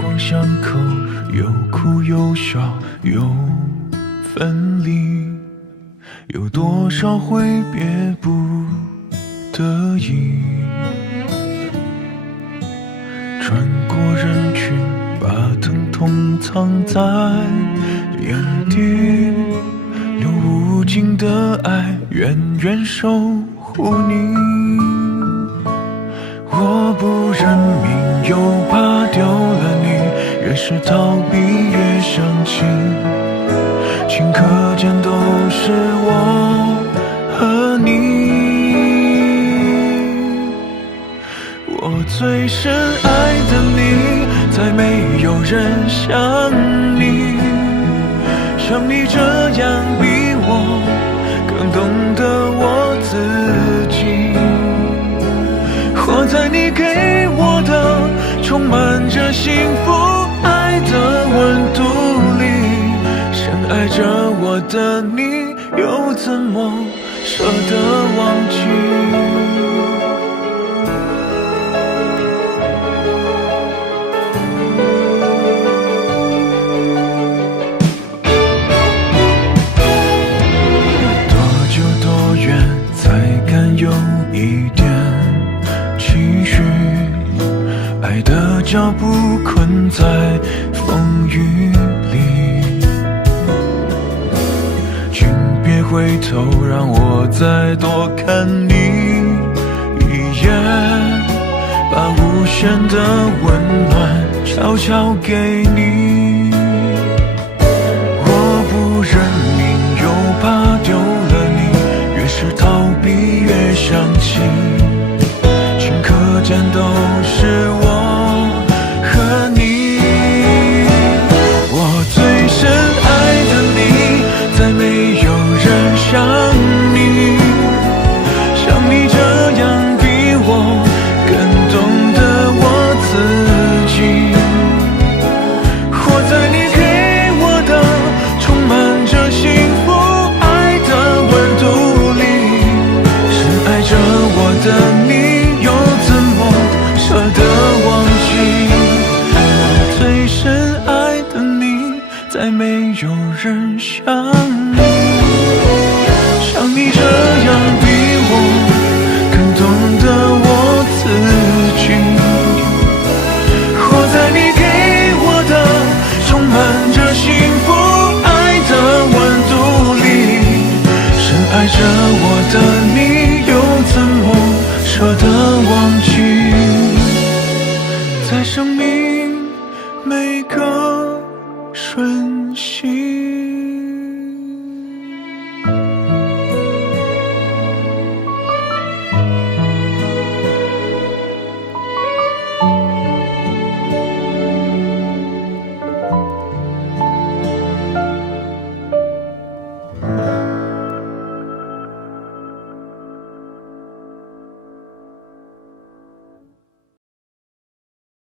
光相扣，有哭有笑有分离，有多少挥别不得已，穿过人群，把疼痛藏在眼底，用无尽的爱远远守护你。我不认命，又怕丢了你，越是逃避越想起，顷刻间都是我和你。我最深爱的你，再没有人像你，像你这样比我更懂得我自己，活在你给我的充满着幸福爱的温度里，深爱着我的你，又怎么舍得忘记？有一点期许，爱的脚步困在风雨里，请别回头，让我再多看你一眼，把无限的温暖悄悄给你。我不认命，又怕丢了你，越是逃避越想起，顷刻间都是我和你。我最深爱的你，再没有人像你，像你这样比我更懂得我自己，活在你给我的充满着幸福爱的温度里，爱着我的你，又怎么舍得忘记？我最深爱的你，再没有人像你，像你这样比我更懂得我自己，活在你给我的充满着幸福爱的温度里，深爱着我的你，怎么舍得忘记？在生命每个